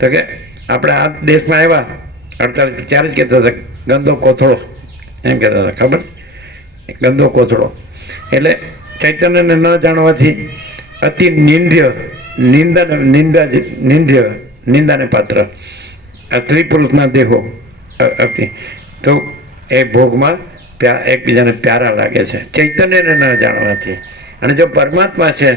તો કે આપણે આ દેશમાં આવ્યા, અડતાલીસ ત્યારે જ કહેતા હતા, ગંદો કોથળો, એમ કહેતા હતા, ખબર? ગંદો કોથળો. એટલે ચૈતન્યને ન જાણવાથી અતિ નિંદ્ય, નિંદા નિંદા નિંદ્ય, નિંદાને પાત્ર. આ સ્ત્રી પુરુષના દેહો અતિ. તો એ ભોગમાં પ્યા, એકબીજાને પ્યારા લાગે છે. ચૈતન્યને ન જાણવાથી. અને જો પરમાત્મા છે,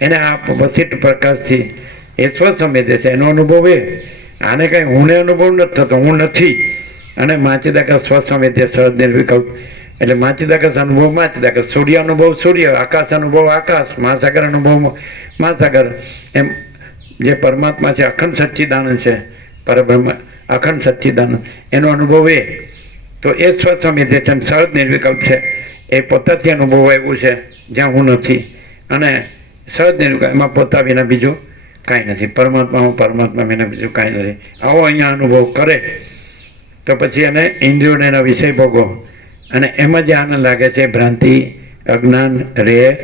એને આ વસિષ્ઠ પ્રકાશથી એ સ્વસંવેદે છે, એનો અનુભવ એ. આને કાંઈ હુંને અનુભવ નથી થતો, હું નથી. અને માચિદાકા સ્વસંવેદ્ય સરદ નિર્વિકલ્પ. એટલે માચિદાકસ અનુભવ માચિદાકસ સૂર્ય અનુભવ, સૂર્ય, આકાશ અનુભવ, આકાશ, મહાસાગર અનુભવ, મહાસાગર. એમ જે પરમાત્મા છે, અખંડ સચ્ચિદાનંદ છે, પરબ્રહ્મ, અખંડ સચ્ચિદાનંદ. એનો અનુભવ એ. તો એ સ્વસંવેદ્ય છે, એમ સહજ નિર્વિકલ્પ છે. એ પોતાથી અનુભવ આવ્યું છે, જ્યાં હું નથી. અને સહજ નિર્વિકલ્પ, એમાં પોતા વિના બીજું કાંઈ નથી. પરમાત્મા હું પરમાત્મા મેં બીજું કાંઈ નથી. આવો અહીંયા અનુભવ કરે તો પછી એને ઇન્દ્રિયોને એના વિષય ભોગવો. અને એમાં જે આનંદ લાગે છે, ભ્રાંતિ, અજ્ઞાન રહે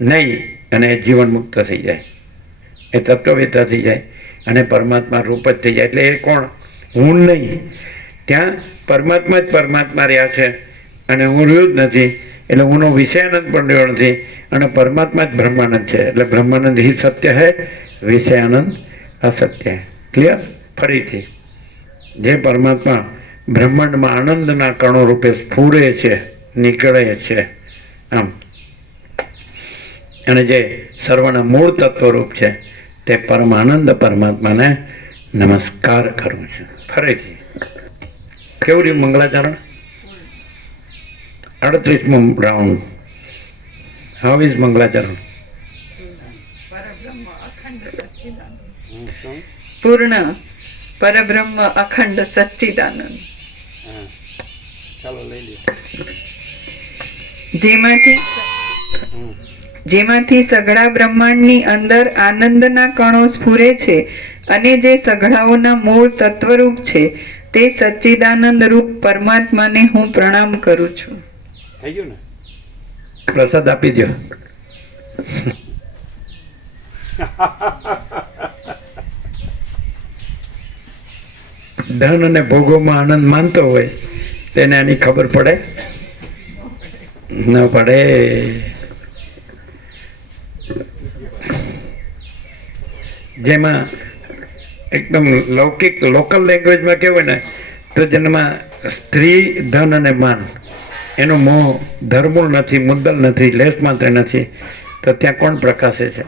નહીં. અને જીવન મુક્ત થઈ જાય. એ તત્વવેતા થઈ જાય. અને પરમાત્મા રૂપ જ થઈ જાય. એટલે એ કોણ? હું નહીં. ત્યાં પરમાત્મા જ પરમાત્મા રહ્યા છે. અને હું રહ્યું જ નથી. એટલે હુંનો વિષયાનંદ પણ રહ્યો નથી અને પરમાત્મા જ બ્રહ્માનંદ છે. એટલે બ્રહ્માનંદ હિ સત્ય હૈ, વિષયાનંદ અસત્ય ક્લિયર ફરીથી. જે પરમાત્મા બ્રહ્માંડમાં આનંદના કણો રૂપે સ્ફૂરે છે, નીકળે છે, આમ. અને જે સર્વના મૂળ તત્વરૂપ છે, તે પરમાનંદ પરમાત્માને નમસ્કાર કરું છું. ફરીથી. કેવું રહ્યું મંગળાચરણ? અડત્રીસમું રાઉન્ડ. હાઉ ઇઝ મંગળાચરણ. પૂર્ણ પરબ્રહ્મ અખંડ સચ્ચિદાનંદ. ચાલો લઈ લે જેમાંથી જેમાંથી સઘળા બ્રહ્માંડની અંદર આનંદના કણો સ્ફુરે છે અને જે સઘળાઓના મૂળ તત્વરૂપ છે તે સચ્ચિદાનંદ રૂપ પરમાત્માને હું પ્રણામ કરું છું. થઈ ગયું ને? પ્રસાદ આપી દો ધન અને ભોગોમાં આનંદ માનતો હોય, તેને આની ખબર પડે? ન પડે. જેમાં એકદમ લૌકિક લોકલ લેંગ્વેજમાં કહેવાય ને, તો જેમાં સ્ત્રી, ધન અને માન. એનો મોહ ધર્મૂળ નથી મુદ્દલ નથી લેસ માત્ર નથી. તો ત્યાં કોણ પ્રકાશે છે?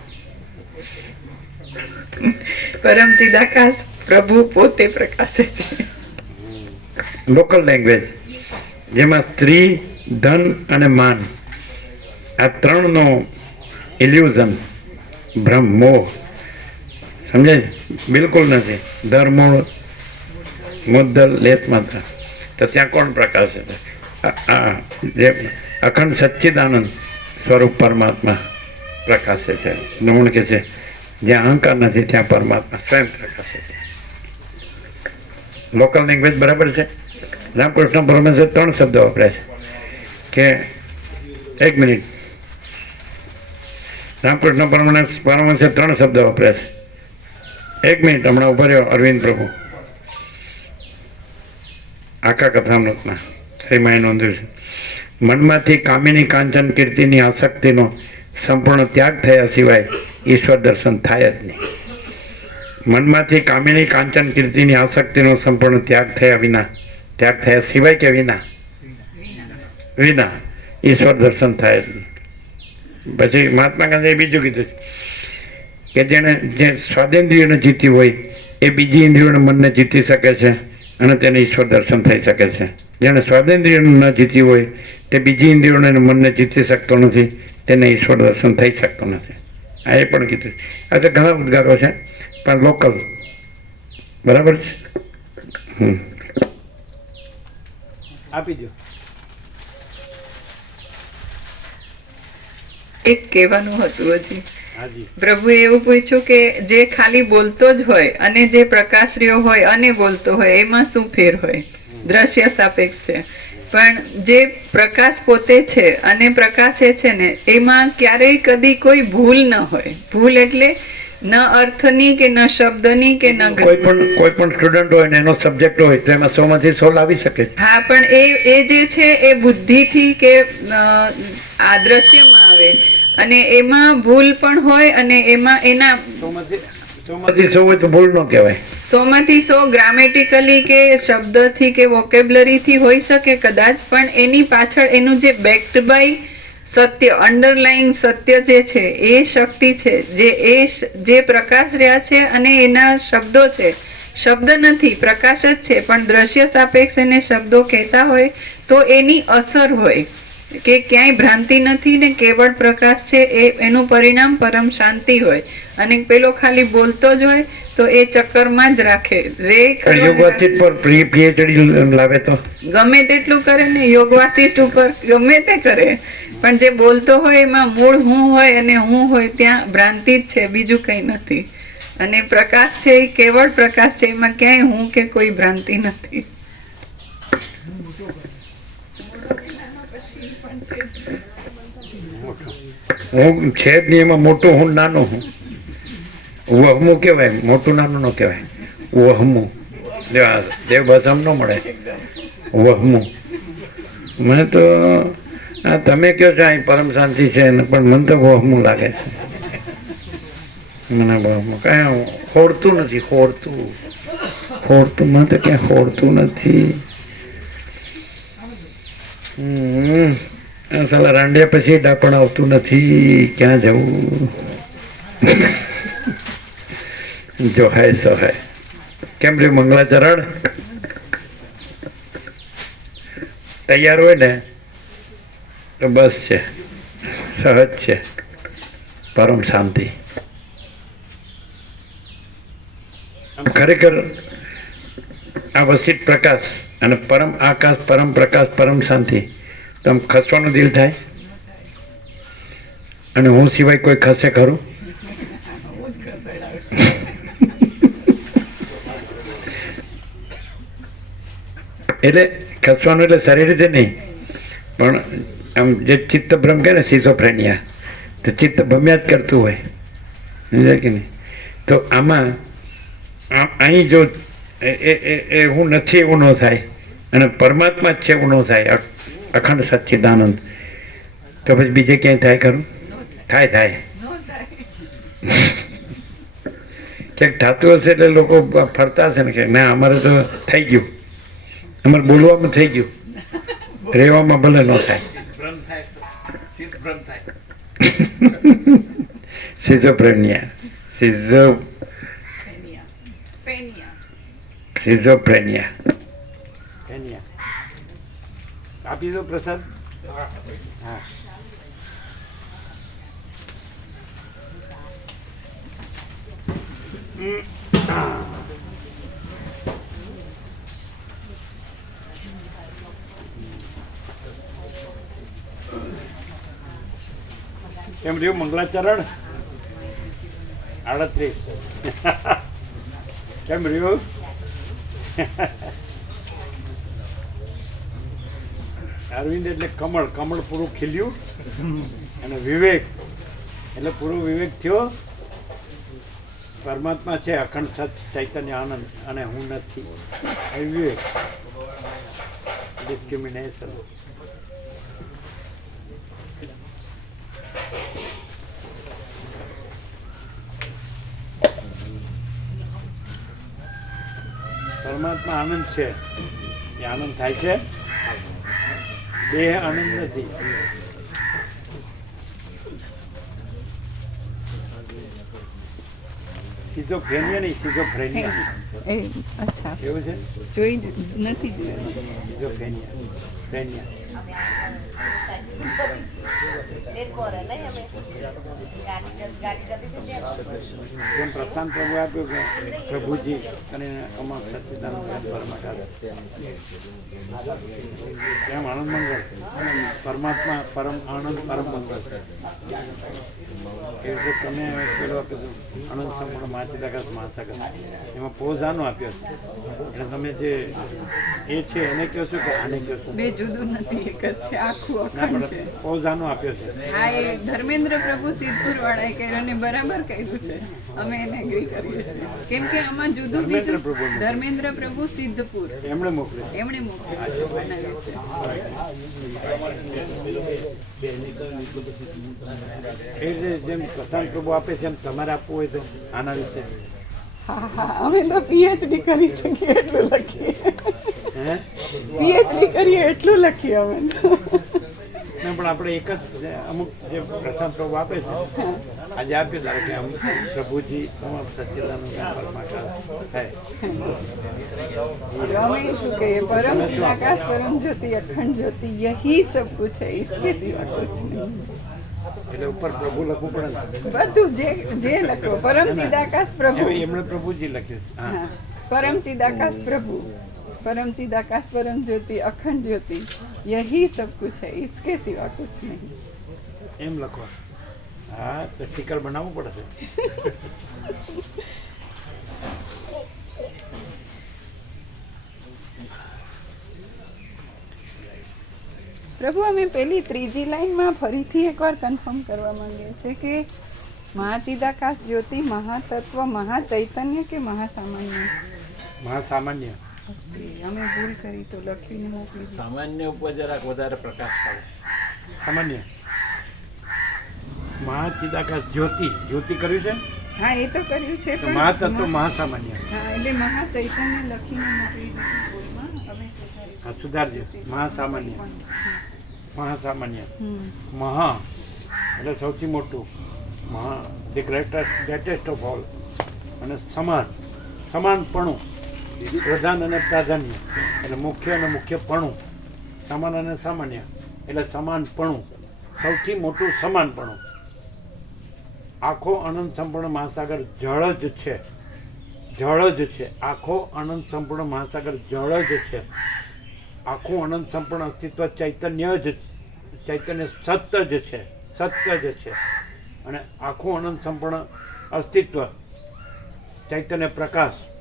પરમ ચિદાકાશ પ્રભુ પોતે પ્રકાશે છે. લોકલ લેંગ્વેજ જેમાં સ્ત્રી ધન અને માન. આ ત્રણનો ઇલ્યુઝન ભ્રમ મોહ. સમજાય બિલકુલ નથી. ધર્મૂળ મુદ્દલ લેસ માત્ર તો ત્યાં કોણ પ્રકાશે છે? જે અખંડ સચ્ચિદાનંદ સ્વરૂપ પરમાત્મા પ્રકાશે છે. નમણ કે છે, જ્યાં અહંકાર નથી, ત્યાં પરમાત્મા સ્વયં પ્રકાશે છે. લોકલ લેંગ્વેજ બરાબર છે? રામકૃષ્ણ પરમેશ્વર ત્રણ શબ્દો વપરાય છે. કે એક મિનિટ. રામકૃષ્ણ પરમહંસ પરમહંસે ત્રણ શબ્દો વપરાય છે. એક મિનિટ, હમણાં ઊભા રહ્યો અરવિંદ પ્રભુ. આખા કથામૃતમાં. શ્રીમાએ નોંધ્યું છે. મનમાંથી કામિની કાંચન કીર્તિની આસક્તિનો સંપૂર્ણ ત્યાગ થયા સિવાય ઈશ્વર દર્શન થાય જ નહીં. મનમાંથી કામિની કાંચન કીર્તિની આસક્તિનો સંપૂર્ણ ત્યાગ થયા વિના, ત્યાગ થયા સિવાય કે વિના? વિના. ઈશ્વર દર્શન થાય જ નહીં. પછી મહાત્મા ગાંધીએ બીજું કીધું કે જેણે જે સ્વાદેન્દ્રિયોને જીતી હોય, એ બીજી ઇન્દ્રિયોને મનને જીતી શકે છે અને તેને ઈશ્વર દર્શન થઈ શકે છે. જેણે સ્વાદેન્દ્રિયોને ન જીતી હોય તે બીજી ઇન્દ્રિયોને મનને જીતી શકતો નથી તેને ઈશ્વર દર્શન થઈ શકતો નથી. આ એ પણ કીધું આ તો ઘણા ઉદ્ગારો છે પણ લોકલ. બરાબર છે? આપી દો એક કહેવાનું હતું હજી. પ્રભુએ એવું પૂછ્યું કે જે ખાલી બોલતો જ હોય અને જે પ્રકાશ રહ્યો હોય અને બોલતો હોય એમાં શું ફેર હોય? દ્રશ્ય સાપેક્ષ છે. પણ જે પ્રકાશ પોતે છે અને પ્રકાશે છે ને એમાં ક્યારેય કદી કોઈ ભૂલ ન હોય. ભૂલ એટલે ન અર્થની કે ન શબ્દની કે ન કોઈ પણ કોઈ પણ સ્ટુડન્ટ હોય ને એનો સબ્જેક્ટ હોય તો એમાં સોમાંથી સો લાવી શકે હા પણ એ એ જે છે એ બુદ્ધિથી કે આ દ્રશ્યમાં આવે. અને એમાં ભૂલ પણ હોય અને એમાં એના સો સો હોય તો ભૂલ ન કહેવાય. સોમાંથી સો ગ્રામેટિકલી કે શબ્દથી કે વોકેબ્લરીથી હોઈ શકે કદાચ, પણ એની પાછળ એનું જે બેક્ડ બાય સત્ય અંડરલાઈંગ સત્ય જે છે, એ શક્તિ છે, જે એ જે પ્રકાશ રહ્યા છે અને એના શબ્દો છે. શબ્દ નથી, પ્રકાશ જ છે, પણ દ્રશ્ય સાપેક્ષ એને શબ્દો કહેતા હોય તો એની અસર હોય. કે ક્યાંય ભ્રાંતિ નથી ને કેવળ પ્રકાશ છે, એ એનું પરિણામ પરમ શાંતિ હોય. અને પેલો ખાલી બોલતો જ હોય તો એ ચક્કરમાં જ રાખે. રે પણ કરવાને યોગ પર પીએચડી લાવે તો? ગમે તેટલું કરે ને યોગવાસિષ્ઠ ઉપર ગમે તે કરે. પણ જે બોલતો હોય એમાં મૂળ હું હોય અને હું હોય ત્યાં ભ્રાંતિ જ છે બીજું કંઈ નથી. અને પ્રકાશ છે એ કેવળ પ્રકાશ છે એમાં ક્યાંય હું કે કોઈ ભ્રાંતિ નથી. હું છે જ એમાં મોટું હું નાનો હું. વહમું કહેવાય, મોટું નાનું ન કહેવાય. વહમું દેવ દેવ ભાષામાં ન મળે. વહમું મને તો, આ તમે કહો છો, અહીં પરમ શાંતિ છે પણ મને તો વહમું લાગે છે. મને વહમું કાંઈ હોડતું નથી હોડતું હોડતું મને તો ક્યાંય હોડતું નથી. સાલા રાંડ્યા પછી ડાપણ આવતું નથી. ક્યાં જવું? જો હે સો હે. કેમ રહ્યું મંગળાચરણ? તૈયાર હોય ને, તો બસ છે. સહજ છે. પરમ શાંતિ. ખરેખર આ વસિત પ્રકાશ અને પરમ આકાશ, પરમ પ્રકાશ, પરમ શાંતિ તમ ખસવાનું દિલ થાય? અને હું સિવાય કોઈ ખસે ખરું? એટલે ખસવાનું એટલે સારી રીતે નહીં. પણ આમ જે ચિત્ત ભ્રમ કહે ને સિઝોફ્રેનિયા તો ચિત્ત ભમ્યા જ કરતું હોય. સમજાય કે નહીં? તો આમાં અહીં જો એ હું નથી એવું ન થાય. અને પરમાત્મા જ છે એવું ન થાય. અખંડ સચ્ચિદાનંદ. તો પછી બીજે ક્યાંય થાય ખરું? થાય થાય. ક્યાંક થતું હશે એટલે લોકો ફરતા હશે ને કે ના, અમારે તો થઈ ગયું. અમારે બોલવામાં થઈ ગયું. રહેવામાં ભલે ન થાય. સિઝોફ્રેનિયા સિઝો સિઝોફ્રેનિયા આપી દો પ્રસાદ. હા. કેમ રહ્યું મંગલાચરણ આડત્રીસ. કેમ રહ્યું? અરવિંદ એટલે કમળ કમળ પૂરું ખીલ્યું. અને વિવેક, એટલે પૂરો વિવેક થયો. પરમાત્મા છે, અખંડ સત, ચૈતન્ય, આનંદ, અને હું નથી. વિવેક. ડિસ્ક્રિમિનેશન પરમાત્મા આનંદ છે. એ આનંદ થાય છે. દેહ આનંદ નથી. સિઝોફ્રેનિયા નહીં સિઝોફ્રેનિયા અચ્છા. એવું છે? જોઈ નથી સિઝોફ્રેનિયા ફ્રેનિયા જેમ પ્રશાંત પ્રભુ આપ્યું કે પ્રભુજી અને અમાર સચ્ચિદાનંદ પરમાકાશ એમ આનંદ મંગળ. પરમાત્મા પરમ આનંદ પરમ મંગળ એ રીતે તમે પેલો આપ્યો હતો, આનંદ સંપૂર્ણ માચિદાકાશ મહાસાગર એમાં પોઝાનો આપ્યો છે. એટલે તમે જે એ છે એને કહો છો કે આને કહો છો? બે જુદું નથી. એક જ છે આખું અખંડ છે. ઓઝાનો આપ્યો છે. હા એ ધર્મેન્દ્ર પ્રભુ સિદ્ધપુર વાળાએ કર્યું અને બરાબર કર્યું છે. અમે એને એગ્રી કરીએ છીએ. કેમ કે આમાં જુદું બીજું ધર્મેન્દ્ર પ્રભુ સિદ્ધપુર. એમણે મોકલ્યો એમણે મોકલ્યું બનાવ્યું છે. જેમ પ્રશાંત પ્રભુ આપે છે એમ તમારે આપવું હોય તો આના વિશે. હા હા અમે તો પીએચડી કરી શકીએ એટલું લખીએ. પીએચડી કરીએ એટલું લખીએ અમે. પણ આપણે એક જ અમુક જે પ્રથમ પ્રભુ આપે છે આજે આપીએ ધારો કે અમુક પ્રભુજી તમામ સચિદાનંદ થાય. અમે શું કે પરમ ચિદાકાશ પરમ જ્યોતિ અખંડ જ્યોતિ યહી સબ કુછ હૈ ઇસકે સિવા કુછ નહીં. એટલે ઉપર પ્રભુ લખવું પડે બધું જે જે લખો પરમ ચિદાકાશ પ્રભુ. એમણે પ્રભુજી લખ્યું પરમ ચિદાકાશ પ્રભુ. परम चिदाकाश प्रभु परम चिदाकाश परम ज्योति अखंड ज्योति यही सब कुछ है इसके सिवा कुछ नहीं એમ લખો હા તો સ્ટીકર બનાવવું પડશે પ્રભુ અમે પેલી ત્રીજી લાઈનમાં ફરીથી એકવાર કન્ફર્મ કરવા માંગીએ છીએ કે મહાચિદાકાશ જ્યોતિ મહાતત્વ મહાચૈતન્ય કે મહાસામાન્ય મહાસામાન્ય અમે ભૂલ કરી તો લખીને મોકલી સામાન્ય ઉપર જરાક વધારે પ્રકાશ પડે. સામાન્ય. મહાચિદાકાશ જ્યોતિ જ્યોતિ કર્યું છે? હા એ તો કર્યું છે પણ મહાતત્વ મહા- મહાસામાન્ય. હા એટલે મહાચૈતન્ય લખીને મોકલી. હા સુધારજો. મહાસામાન્ય. મહાસામાન્ય. હમ. મહા એટલે સૌથી મોટું. મહા the greatest greatest of all અને સમાન સમાનપણું. પ્રધાન અને પ્રાધાન્ય, એટલે મુખ્ય અને મુખ્યપણું, સમાન અને સામાન્ય, એટલે સમાનપણું, સૌથી મોટું સમાનપણું. આખો અનંત સંપૂર્ણ મહાસાગર જળ જ છે, જળ જ છે. આખો અનંત સંપૂર્ણ મહાસાગર જળ જ છે. આખું અનંત સંપૂર્ણ અસ્તિત્વ ચૈતન્ય જ, ચૈતન્ય સત્ય જ છે, સત્ય જ છે. અને આખું અનંત સંપૂર્ણ અસ્તિત્વ, ચૈતન્ય પ્રકાશ.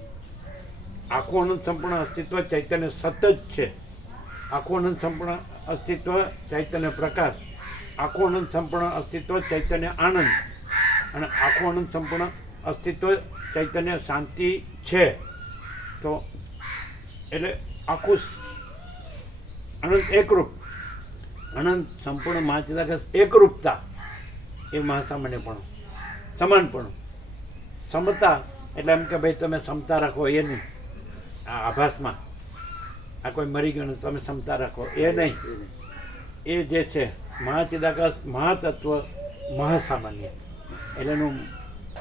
આખું અનંત સંપૂર્ણ અસ્તિત્વ ચૈતન્ય સતત છે. આખું અનંત સંપૂર્ણ અસ્તિત્વ ચૈતન્ય પ્રકાશ. આખું અનંત સંપૂર્ણ અસ્તિત્વ ચૈતન્ય આનંદ. અને આખું અનંત સંપૂર્ણ અસ્તિત્વ ચૈતન્ય શાંતિ છે. તો એટલે આખું અનંત એકરૂપ. અનંત સંપૂર્ણ મહાચિદાકાશ એકરૂપતા એ મહાસામાન્યપણું. સમાનપણું. સમતા, એટલે એમ કે ભાઈ તમે સમતા રાખો, એ નહીં. આ આભાસમાં. આ કોઈ મરી ગયું તમે ક્ષમતા રાખો. એ નહીં. એ જે છે મહાચિદાકાશ મહાતત્વ મહાસામાન્ય. એટલે એનું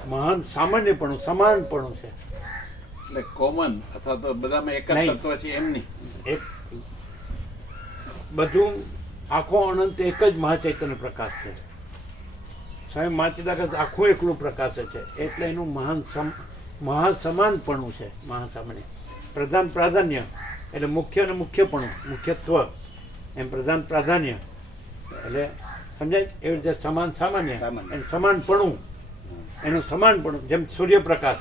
મહાન સામાન્યપણું સમાનપણું છે. એટલે કોમન અથવા તો બધામાં એક જ તત્વ છે એમ નહીં એક બધું આખો અનંત એક જ મહાચૈતન્ય પ્રકાશ છે. સ્વયં મહાચિદાકાશ આખું એકલું પ્રકાશ છે. એટલે એનું મહાન સમ મહાસમાનપણું છે મહાસામાન્ય. પ્રધાન પ્રાધાન્ય એટલે મુખ્ય અને મુખ્યપણું મુખ્યત્વ. એમ પ્રધાન પ્રાધાન્ય. એટલે સમજાય? એવી રીતે સમાન સામાન્ય. એનું સમાનપણું. એનું સમાનપણું જેમ સૂર્યપ્રકાશ.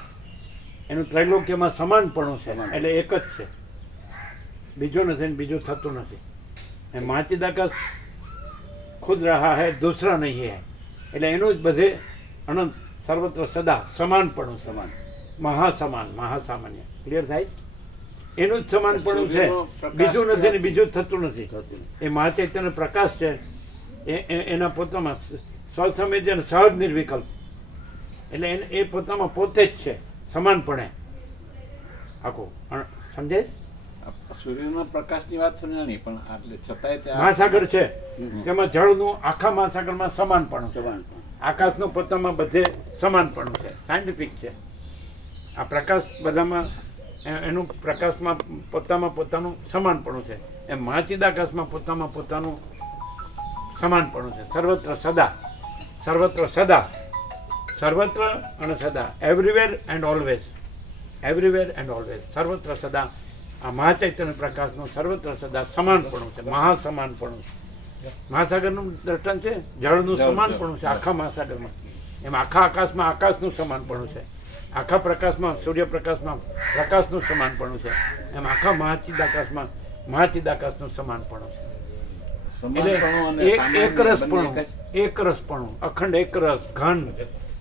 એનું ત્રૈલોક્યમાં સમાનપણું છે. એટલે એક જ છે. બીજું નથી ને બીજું થતું નથી. એ માચિદાકાશ ખુદ રહા હૈ દૂસરા નહીં હૈ. એટલે એનું જ બધે અનંત સર્વત્ર સદા સમાનપણું સમાન. મહાસમાન મહાસામાન્ય. ક્લિયર થાય? એનું જ સમાનપણું છે. બીજું નથી ને બીજું થતું નથી. એ મહાચૈતન્ય પ્રકાશ છે. એ એના પોતામાં સ્વસમેજ અને સહજ નિર્વિકલ્પ. એટલે એને એ પોતામાં પોતે જ છે સમાનપણે. આખું. સમજાય? સૂર્યના પ્રકાશની વાત સમજાણી પણ આટલે છતાંય તે મહાસાગર છે. તેમાં જળનું આખા મહાસાગરમાં સમાનપણું છે. આકાશનું પોતામાં બધે સમાનપણું છે. સાયન્ટિફિક છે. આ પ્રકાશ બધામાં એનું પ્રકાશમાં પોતામાં પોતાનું સમાનપણું છે. એમ મહાચિદાકાશમાં પોતામાં પોતાનું સમાનપણું છે. સર્વત્ર સદા સર્વત્ર સદા સર્વત્ર અને સદા everywhere and always everywhere and always સર્વત્ર સદા આ મહાચૈતન્ય પ્રકાશનું સર્વત્ર સદા સમાનપણું છે મહાસમાનપણું છે. મહાસાગરનું દ્રષ્ટાંત છે જળનું જળ, સમાનપણું છે આખા મહાસાગરમાં. એમ આખા આકાશમાં આકાશનું સમાનપણું છે. આખા પ્રકાશમાં સૂર્યપ્રકાશમાં પ્રકાશનું સમાનપણું છે. એમ આખા મહાચિદાકાશમાં મહાચિદાકાશનું સમાનપણું છે. છે એક એક રસપણું એક રસપણું અખંડ એક રસ ઘન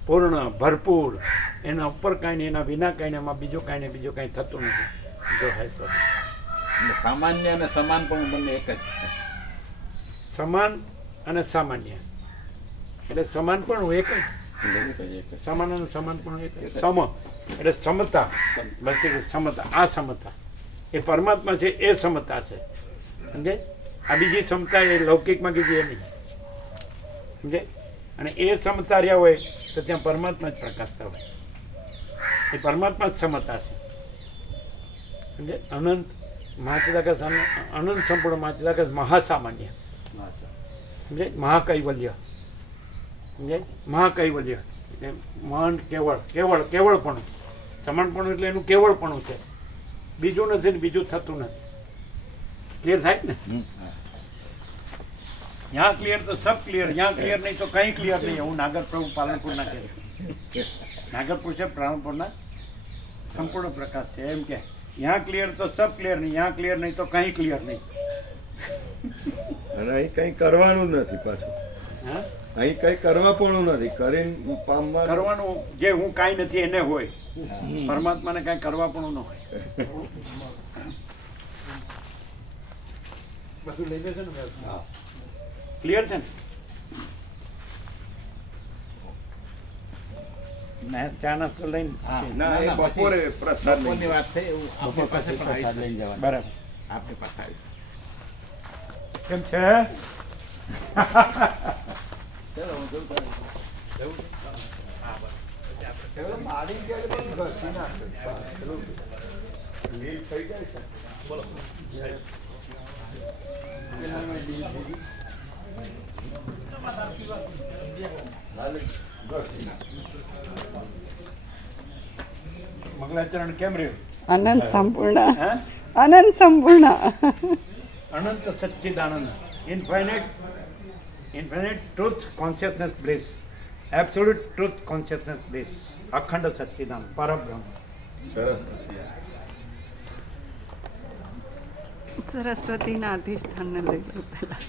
પૂર્ણ ભરપૂર. એના ઉપર કાંઈ એના વિના કાંઈ એમાં બીજું કાંઈ ને બીજું કાંઈ થતું નથી. જો હાય સર સામાન્ય અને સમાનપણું બંને એક જ. સમાન અને સામાન્ય. એટલે સમાન પણ એક જ. સમાન અને સમાન પણ સમ. એટલે સમતા. સમતા. આ સમતા. એ પરમાત્મા છે એ સમતા છે. સમજે? આ બીજી સમતા એ લૌકિકમાં કીધી એ નહીં સમજે? અને એ સમતા રહ્યા હોય તો ત્યાં પરમાત્મા જ પ્રકાશતા હોય. એ પરમાત્મા જ સમતા છે. સમજે? અનંત માચદાકસ અનંત સંપૂર્ણ માચદાકસ મહાસામાન્ય. સમજે? મહાકૈવલ્ય. મહાકૈવલ્ય એટલે મહાન કેવળ કેવળ કેવળપણું. સમણપણું એટલે એનું કેવળપણું છે. બીજું નથી ને બીજું થતું નથી. ક્લિયર થાય ને? ત્યાં ક્લિયર તો સબ ક્લિયર ત્યાં ક્લિયર નહીં તો કંઈ ક્લિયર નહીં. હું નાગર પ્રભુ પાલનપુરના કહે નાગરપુર છે પ્રાણપુરના સંપૂર્ણ પ્રકાશ છે. એમ કે ત્યાં ક્લિયર તો સબ ક્લિયર નહીં ત્યાં ક્લિયર નહીં તો કંઈ ક્લિયર નહીં. અને એ કંઈ કરવાનું નથી પાછું. હા? અહીં કંઈ કરવા પણ નથી કરીને પામવા કરવાનું જે હું કાંઈ નથી એને હોય. પરમાત્માને કાંઈ કરવા પણ ન હોય ક્લિયર છે ને? ના ચા નાસ્તો લઈને હા, ના એ પછી બપોરે પ્રસાદ લઈ બપોરની વાત થઈ એવું આપણી પાસે પણ આવી બરાબર આપણી પાસે આવી કેમ છે મંગલાચરણ કેમ રહ્યું? અનંત સંપૂર્ણ. હે? અનંત સંપૂર્ણ. અનંત સચ્ચિદાનંદ. Infinite infinite truth consciousness bliss absolute truth consciousness bliss અખંડ સચ્ચિદાનંદ પરબ્રહ્મ સરસ. સરસ્વતીના અધિષ્ઠાનને લઈ લો પહેલા.